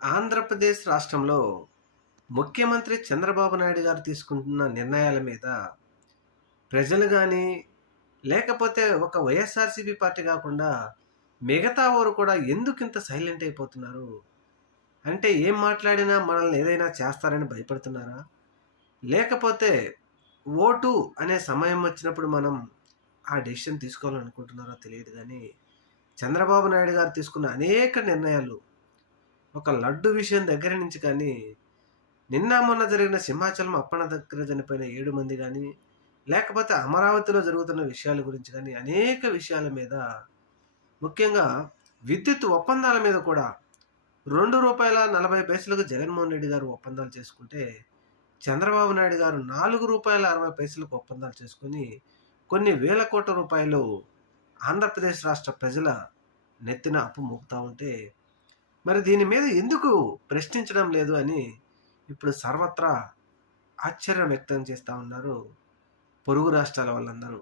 ఆంధ్రప్రదేశ్ రాష్ట్రంలో ముఖ్యమంత్రి చంద్రబాబు నాయుడు గారు తీసుకుంటున్న నిర్ణయాల మీద ప్రజలు గానీ, లేకపోతే ఒక వైఎస్ఆర్‌సీపీ పార్టీ గాకుండా మిగతా వారు కూడా ఎందుకింత సైలెంట్ అయిపోతున్నారు? అంటే ఏం మాట్లాడినా మనల్ని ఏదైనా చేస్తారని భయపడుతున్నారా? లేకపోతే ఓటు అనే సమయం వచ్చినప్పుడు మనం ఆ డెసిషన్ తీసుకోవాలనుకుంటున్నారో తెలీదు గానీ, చంద్రబాబు నాయుడు గారు తీసుకున్న అనేక నిర్ణయాలు ఒక లడ్డు విషయం దగ్గర నుంచి కానీ నిన్న మొన్న జరిగిన సింహాచలం అప్పన్న దగ్గర చనిపోయిన 7 మంది గానీ, లేకపోతే అమరావతిలో జరుగుతున్న విషయాల గురించి గానీ, అనేక విషయాల మీద ముఖ్యంగా విద్యుత్ ఒప్పందాల మీద కూడా రూ. 2.40కు జగన్మోహన్ రెడ్డి గారు ఒప్పందాలు చేసుకుంటే, చంద్రబాబు నాయుడు గారు రూ. 4.60కు ఒప్పందాలు చేసుకొని, కొన్ని వేల కోట్ల రూపాయలు ఆంధ్రప్రదేశ్ రాష్ట్ర ప్రజల నెత్తిన అప్పు మోపుతా ఉంటే, మరి దీని మీద ఎందుకు ప్రశ్నించడం లేదు అని ఇప్పుడు సర్వత్రా ఆశ్చర్యం వ్యక్తం చేస్తా ఉన్నారు పొరుగు రాష్ట్రాల వాళ్ళందరూ.